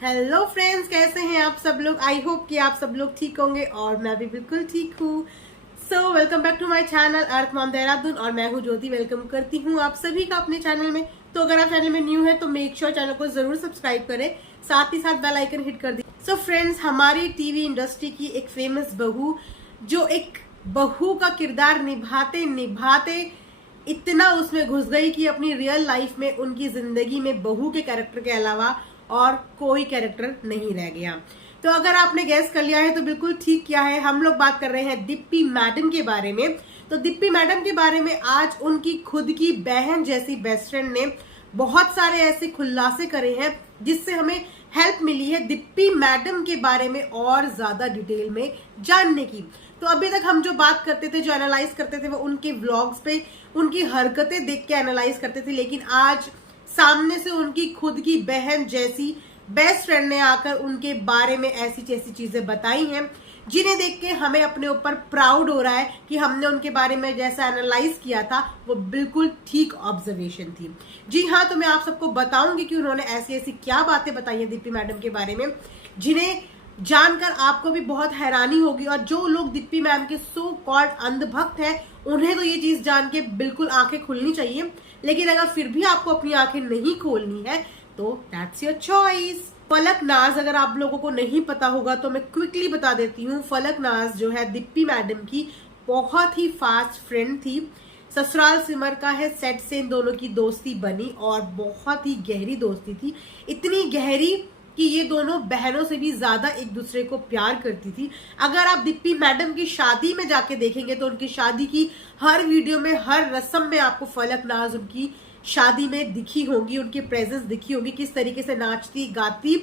Hello friends, कैसे हैं आप सब लोग। आई होप कि आप सब लोग ठीक होंगे और मैं भी बिल्कुल ठीक हूँ। So welcome back to my channel Earth Mom Dehradun और मैं हूँ ज्योति। वेलकम करती हूँ आप सभी का अपने चैनल में। तो अगर आप चैनल में न्यू है तो मेक श्योर चैनल को जरूर सब्सक्राइब करें, साथ ही साथ बेल आइकन हिट कर दी। सो फ्रेंड्स, हमारी टीवी इंडस्ट्री की एक फेमस बहू, जो एक बहू का किरदार निभाते निभाते इतना उसमें घुस गई कि अपनी रियल लाइफ में उनकी जिंदगी में बहू के कैरेक्टर के अलावा और कोई कैरेक्टर नहीं रह गया। तो अगर आपने गैस कर लिया है तो बिल्कुल ठीक किया है। हम लोग बात कर रहे हैं दीप्ति मैडम के बारे में। तो दीप्ति मैडम के बारे में आज उनकी खुद की बहन जैसी बेस्ट फ्रेंड ने बहुत सारे ऐसे खुलासे करे हैं जिससे हमें हेल्प मिली है दीप्ति मैडम के बारे में और ज्यादा डिटेल में जानने की। तो अभी तक हम जो बात करते थे, जो एनालाइज करते थे, वो उनके व्लॉग्स पे उनकी हरकतें देख के एनालाइज करते थे, लेकिन आज सामने से उनकी खुद की बहन जैसी बेस्ट फ्रेंड ने आकर उनके बारे में ऐसी ऐसी चीजें बताई हैं जिन्हें देख के हमें अपने ऊपर प्राउड हो रहा है कि हमने उनके बारे में जैसा एनालाइज किया था वो बिल्कुल ठीक ऑब्जर्वेशन थी। जी हाँ, तो मैं आप सबको बताऊंगी कि उन्होंने ऐसी ऐसी क्या बातें बताई हैं दीप्ति मैडम के बारे में जिन्हें जानकर आपको भी बहुत हैरानी होगी। और जो लोग दीप्ति मैम के सो कॉल्ड अंधभक्त हैं उन्हें तो ये चीज जान के बिल्कुल आंखें खुलनी चाहिए, लेकिन अगर फिर भी आपको अपनी आंखें नहीं खोलनी है तो दैट्स योर चॉइस। फलक नाज अगर आप लोगों को नहीं पता होगा तो मैं क्विकली बता देती हूँ। फलक नाज जो है दीप्ति मैडम की बहुत ही फास्ट फ्रेंड थी। ससुराल सिमर का है सेट से इन दोनों की दोस्ती बनी और बहुत ही गहरी दोस्ती थी। इतनी गहरी कि ये दोनों बहनों से भी ज्यादा एक दूसरे को प्यार करती थी। अगर आप दीप्ति मैडम की शादी में जाके देखेंगे तो उनकी शादी की हर वीडियो में, हर रस्म में आपको फलक नाज उनकी शादी में दिखी होंगी, उनकी प्रेजेंस दिखी होगी, किस तरीके से नाचती गाती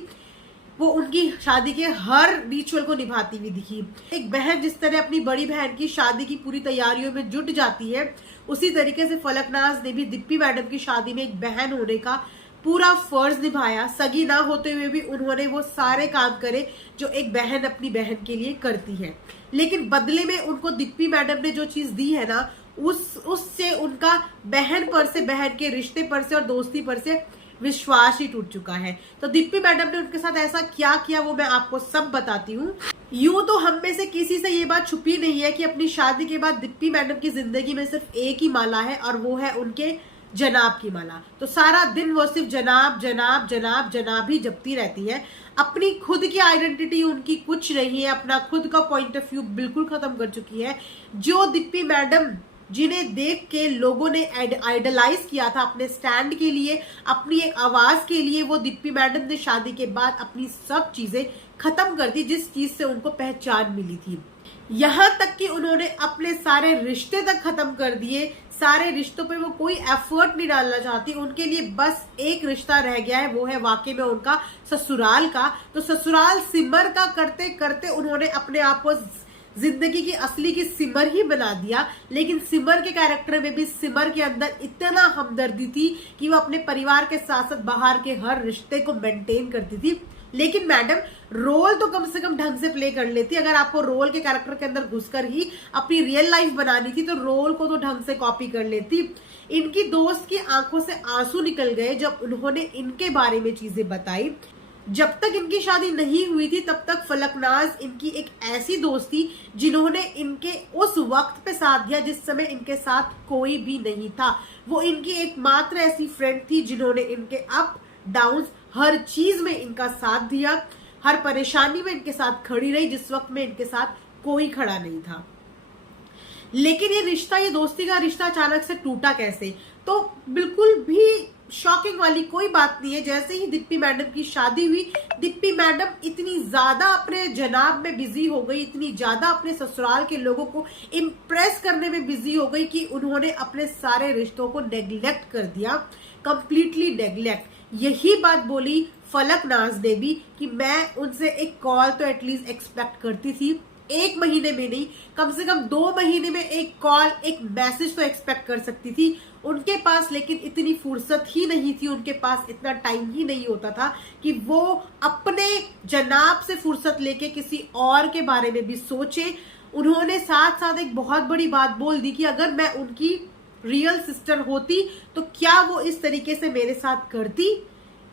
वो उनकी शादी के हर रिचुअल को निभाती हुई दिखी। एक बहन जिस तरह अपनी बड़ी बहन की शादी की पूरी तैयारियों में जुट जाती है, उसी तरीके से फलकनाज ने भी दीप्ति मैडम की शादी में एक बहन होने का पूरा फर्ज निभाया। सगी ना होते हुए भी उन्होंने वो सारे काम करे जो एक बहन अपनी बहन के लिए करती है, लेकिन बदले में उनको दीप्ति मैडम ने जो चीज दी है ना, उससे उनका बहन पर से, बहन के रिश्ते पर से और दोस्ती पर से विश्वास ही टूट चुका है। तो दीप्ति मैडम ने उनके साथ ऐसा क्या किया वो मैं आपको सब बताती हूँ। यूं तो हम में से किसी से ये बात छुपी नहीं है कि अपनी शादी के बाद दीप्ति मैडम की जिंदगी में सिर्फ एक ही माला है और वो है उनके जनाब की माला। तो सारा दिन वो सिर्फ जनाब जनाब जनाब जनाब ही जपती रहती है। अपनी खुद की आइडेंटिटी उनकी कुछ नहीं है, अपना खुद का पॉइंट ऑफ व्यू बिल्कुल खत्म कर चुकी है। जो दीप्ति मैडम जिन्हें देख के लोगों ने आइडलाइज किया था अपने स्टैंड के लिए, अपनी एक आवाज के लिए, वो दीप्ति मैडम ने शादी के बाद अपनी सब चीजें खत्म कर दी जिस चीज से उनको पहचान मिली थी। यहाँ तक कि उन्होंने अपने सारे रिश्ते तक खत्म कर दिए। सारे रिश्तों पे वो कोई एफर्ट नहीं डालना चाहती। उनके लिए बस एक रिश्ता रह गया है, वो है वाकई में उनका ससुराल का। तो ससुराल सिमर का करते करते उन्होंने अपने आप को जिंदगी की असली की सिमर ही बना दिया। लेकिन सिमर के कैरेक्टर में भी सिमर के अंदर इतना हमदर्दी थी कि वो अपने परिवार के साथ साथ बाहर के हर रिश्ते को मेंटेन करती थी। लेकिन मैडम रोल तो कम से कम ढंग से प्ले कर लेती। अगर आपको रोल के कैरेक्टर के अंदर घुसकर ही अपनी रियल लाइफ बनानी थी तो रोल को तो ढंग से कॉपी कर लेती। इनकी दोस्त की आंखों से आंसू निकल गए जब उन्होंने इनके बारे में चीजें बताई। जब तक इनकी शादी नहीं हुई थी तब तक फलकनाज इनकी एक ऐसी दोस्त थी जिन्होंने इनके उस वक्त पे साथ दिया जिस समय इनके साथ कोई भी नहीं था। वो इनकी एकमात्र ऐसी फ्रेंड थी जिन्होंने इनके अप डाउन हर चीज में इनका साथ दिया, हर परेशानी में इनके साथ खड़ी रही जिस वक्त में इनके साथ कोई खड़ा नहीं था। लेकिन ये रिश्ता, ये दोस्ती का रिश्ता अचानक से टूटा कैसे? तो बिल्कुल भी शॉकिंग वाली कोई बात नहीं है। जैसे ही दीप्ति मैडम की शादी हुई, दीप्ति मैडम इतनी ज्यादा अपने जनाब में बिजी हो गई, इतनी ज्यादा अपने ससुराल के लोगों को इम्प्रेस करने में बिजी हो गई कि उन्होंने अपने सारे रिश्तों को नेग्लेक्ट कर दिया, कंप्लीटली नेग्लेक्ट। यही बात बोली फलक नाज ने भी कि मैं उनसे एक कॉल तो एटलीस्ट एक्सपेक्ट करती थी। एक महीने में नहीं, कम से कम 2 महीने में एक कॉल, एक मैसेज तो एक्सपेक्ट कर सकती थी उनके पास। लेकिन इतनी फुर्सत ही नहीं थी, उनके पास इतना टाइम ही नहीं होता था कि वो अपने जनाब से फुर्सत लेके किसी और के बारे में भी सोचे। उन्होंने साथ साथ एक बहुत बड़ी बात बोल दी कि अगर मैं उनकी रियल सिस्टर होती तो क्या वो इस तरीके से मेरे साथ करती।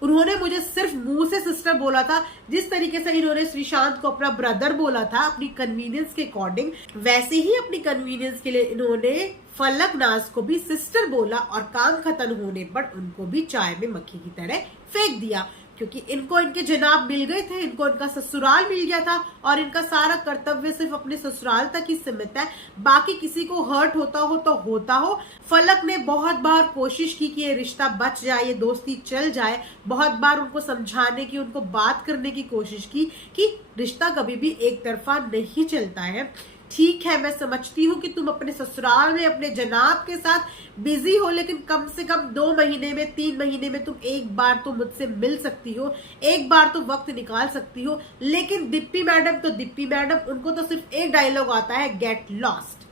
उन्होंने मुझे सिर्फ मुंह से सिस्टर बोला था। जिस तरीके से इन्होंने श्रीशांत को अपना ब्रदर बोला था अपनी कन्वीनियंस के अकॉर्डिंग, वैसे ही अपनी कन्वीनियंस के लिए इन्होंने फलक नाज को भी सिस्टर बोला और काम खत्म होने पर उनको भी चाय में मक्खी की तरह फेंक दिया, क्योंकि इनको इनके जनाब मिल गए थे, इनको इनका ससुराल मिल गया था और इनका सारा कर्तव्य सिर्फ अपने ससुराल तक ही सीमित है। बाकी किसी को हर्ट होता हो तो होता हो। फलक ने बहुत बार कोशिश की कि ये रिश्ता बच जाए, ये दोस्ती चल जाए। बहुत बार उनको समझाने की, उनको बात करने की कोशिश की कि रिश्ता कभी भी एक तरफा नहीं चलता है। ठीक है, मैं समझती हूँ कि तुम अपने ससुराल में अपने जनाब के साथ बिजी हो, लेकिन कम से कम 2 महीने में, 3 महीने में तुम एक बार तो मुझसे मिल सकती हो, एक बार तो वक्त निकाल सकती हो। लेकिन दिप्पी मैडम तो दिप्पी मैडम, उनको तो सिर्फ एक डायलॉग आता है, गेट लॉस्ट।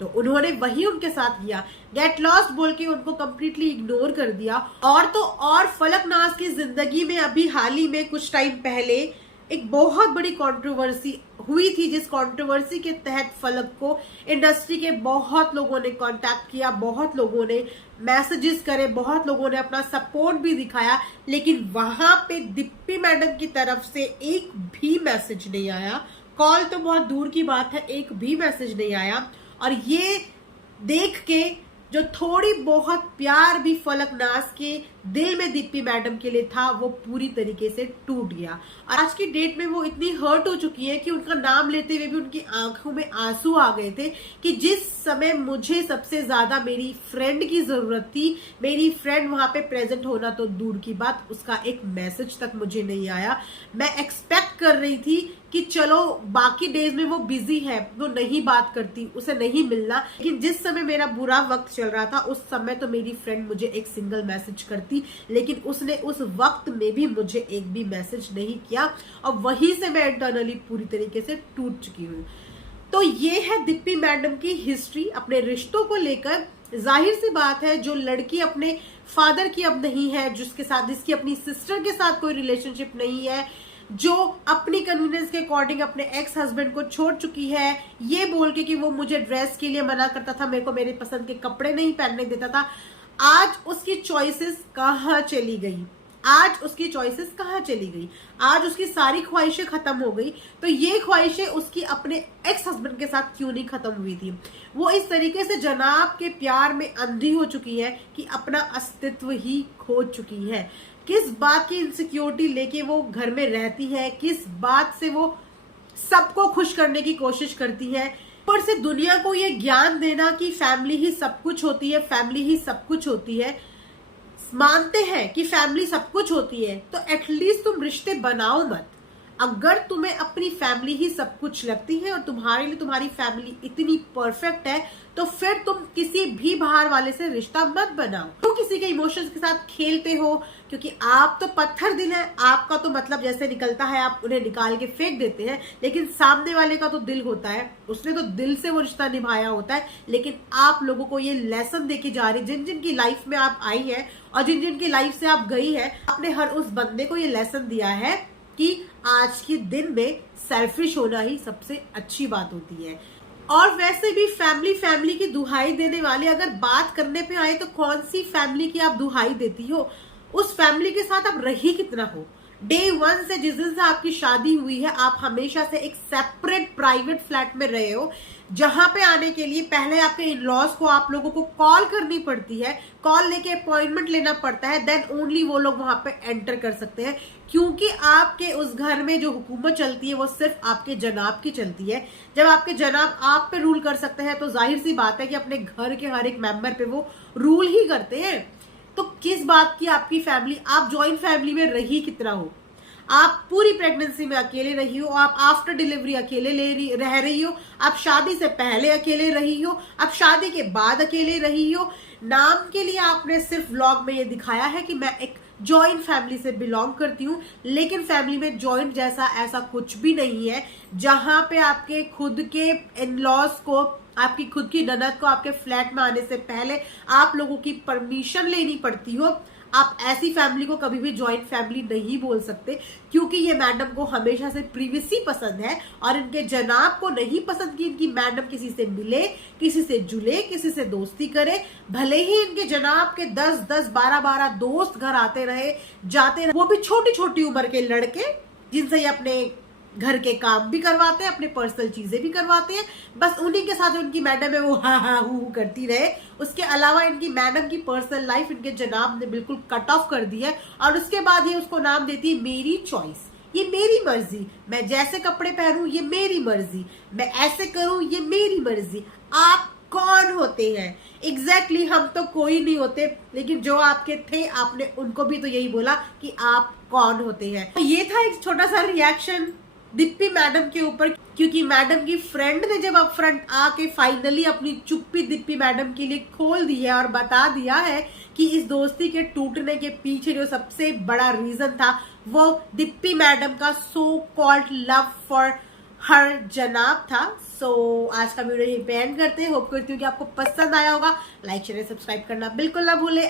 तो उन्होंने वही उनके साथ किया, गेट लॉस्ट बोल के उनको कंप्लीटली इग्नोर कर दिया। और तो और फलक नाज की जिंदगी में अभी हाल ही में कुछ टाइम पहले एक बहुत बड़ी कंट्रोवर्सी हुई थी, जिस कंट्रोवर्सी के तहत फलक को इंडस्ट्री के बहुत लोगों ने कांटेक्ट किया, बहुत लोगों ने मैसेजेस करे, बहुत लोगों ने अपना सपोर्ट भी दिखाया, लेकिन वहां पे दिप्पी मैडम की तरफ से एक भी मैसेज नहीं आया। कॉल तो बहुत दूर की बात है, एक भी मैसेज नहीं आया। और ये देख के जो थोड़ी बहुत प्यार भी फलक नाज के दिल में दिप्पी मैडम के लिए था, वो पूरी तरीके से टूट गया। आज की डेट में वो इतनी हर्ट हो चुकी है कि उनका नाम लेते हुए भी उनकी आंखों में आंसू आ गए थे कि जिस समय मुझे सबसे ज्यादा मेरी फ्रेंड की जरूरत थी, मेरी फ्रेंड वहां पे प्रेजेंट होना तो दूर की बात, उसका एक मैसेज तक मुझे नहीं आया। मैं एक्सपेक्ट कर रही थी कि चलो बाकी डेज में वो बिजी है, वो नहीं बात करती, उसे नहीं मिलना, लेकिन जिस समय मेरा बुरा वक्त चल रहा था उस समय तो मेरी फ्रेंड मुझे एक सिंगल मैसेज करती, लेकिन उसने उस वक्त में भी मुझे एक भी मैसेज नहीं किया और वहीं से मैं इंटरनली पूरी तरीके से टूट चुकी हूँ। तो ये है दिप्पी मैडम की हिस्ट्री अपने रिश्तों को लेकर। जाहिर सी बात है, जो लड़की अपने फादर की अब नहीं है, जिसकी अपनी सिस्टर के साथ कोई रिलेशनशिप नहीं है, जो अपनी कन्वीनियंस के अकॉर्डिंग अपने एक्स हस्बैंड को छोड़ चुकी है, ये बोल के कि वो मुझे ड्रेस के लिए मना करता था, मेरे को मेरे पसंद के कपड़े नहीं पहनने देता था, आज उसकी चॉइसेस कहाँ चली गई? आज उसकी चॉइसेस कहाँ चली गई? आज उसकी सारी ख्वाहिशें खत्म हो गई। तो ये ख्वाहिशें उसकी अपने एक्स हस्बैंड के साथ क्यों नहीं खत्म हुई थी? वो इस तरीके से जनाब के प्यार में अंधी हो चुकी है कि अपना अस्तित्व ही खो चुकी है। किस बात की इनसिक्योरिटी लेके वो घर में रहती है, किस बात से वो सबको खुश करने की कोशिश करती है, ऊपर से दुनिया को ये ज्ञान देना कि फैमिली ही सब कुछ होती है, फैमिली ही सब कुछ होती है। मानते हैं कि फैमिली सब कुछ होती है, तो एटलीस्ट तुम रिश्ते बनाओ मत। अगर तुम्हें अपनी फैमिली ही सब कुछ लगती है और तुम्हारे लिए तुम्हारी फैमिली इतनी परफेक्ट है, तो फिर तुम किसी भी बाहर वाले से रिश्ता मत बनाओ। तुम किसी के इमोशंस के साथ खेलते हो, क्योंकि आप तो पत्थर दिल है, आपका तो मतलब जैसे निकलता है आप उन्हें निकाल के फेंक देते हैं, लेकिन सामने वाले का तो दिल होता है, उसने तो दिल से वो रिश्ता निभाया होता है। लेकिन आप लोगों को ये लेसन देके जा रही, जिन जिन की लाइफ में आप आई है और जिन जिन की लाइफ से आप गई है, आपने हर उस बंदे को ये लेसन दिया है कि आज के दिन में सेल्फिश होना ही सबसे अच्छी बात होती है। और वैसे भी फैमिली की दुहाई देने वाले अगर बात करने पे आए, तो कौन सी फैमिली की आप दुहाई देती हो? उस फैमिली के साथ आप रही कितना हो? डे 1 से, जिस दिन से आपकी शादी हुई है, आप हमेशा से एक सेपरेट प्राइवेट फ्लैट में रहे हो, जहां पे आने के लिए पहले आपके इन-लॉज को आप लोगों को कॉल करनी पड़ती है, कॉल लेके अपॉइंटमेंट लेना पड़ता है, देन ओनली वो लोग वहां पे एंटर कर सकते हैं, क्योंकि आपके उस घर में जो हुकूमत चलती है वो सिर्फ आपके जनाब की चलती है। जब आपके जनाब आप पे रूल कर सकते हैं, तो जाहिर सी बात है कि अपने घर के हर एक मेंबर पे वो रूल ही करते हैं। तो किस बात की आपकी फैमिली? आप जॉइंट फैमिली में रही कितना हो? आप पूरी प्रेगनेंसी में अकेले रही हो, आप आफ्टर डिलीवरी अकेले रह रही हो, आप शादी से पहले अकेले रही हो, आप शादी के बाद अकेले रही हो। नाम के लिए आपने सिर्फ व्लॉग में ये दिखाया है कि मैं एक जॉइंट फैमिली से बिलोंग करती हूँ, लेकिन फैमिली में जॉइंट जैसा ऐसा कुछ भी नहीं है, जहां पे आपके खुद के इन-लॉज को, आपकी खुद की ननद को आपके फ्लैट में आने से पहले आप लोगों की परमिशन लेनी पड़ती हो। आप ऐसी फैमिली को कभी भी ज्वाइंट फैमिली नहीं बोल सकते, क्योंकि ये मैडम को हमेशा से प्रिवेसी पसंद है और इनके जनाब को नहीं पसंद कि इनकी मैडम किसी से मिले, किसी से जुले, किसी से दोस्ती करे। भले ही इनके जनाब के 10-10, 12-12 दोस्त घर आते रहे जाते रहे, वो भी छोटी छोटी उम्र के लड़के जिनसे ये अपने घर के काम भी करवाते हैं, अपने पर्सनल चीजें भी करवाते हैं। बस उन्हीं के साथ जो उनकी मैडम है वो हाँ हाँ हू करती रहे। उसके अलावा इनकी मैडम की पर्सनल लाइफ इनके जनाब ने बिल्कुल कट ऑफ कर दी है और उसके बाद ये उसको नाम देती है मेरी चॉइस, ये मेरी मर्जी, मैं जैसे कपड़े पहनूं ये मेरी मर्जी, मैं ऐसे करूं ये मेरी मर्जी। आप कौन होते हैं? एग्जैक्टली हम तो कोई नहीं होते, लेकिन जो आपके थे आपने उनको भी तो यही बोला कि आप कौन होते हैं। तो ये था एक छोटा सा रिएक्शन दीप्ति मैडम के ऊपर, क्योंकि मैडम की फ्रेंड ने जब अप फ्रंट आके फाइनली अपनी चुप्पी दीप्ति मैडम के लिए खोल दी है और बता दिया है कि इस दोस्ती के टूटने के पीछे जो सबसे बड़ा रीजन था वो दीप्ति मैडम का so called love for her जनाब था। सो आज का वीडियो यहीं पे एंड करते हैं। होप करती हूँ कि आपको पसंद आया होगा। लाइक शेयर सब्सक्राइब करना बिल्कुल ना भूले।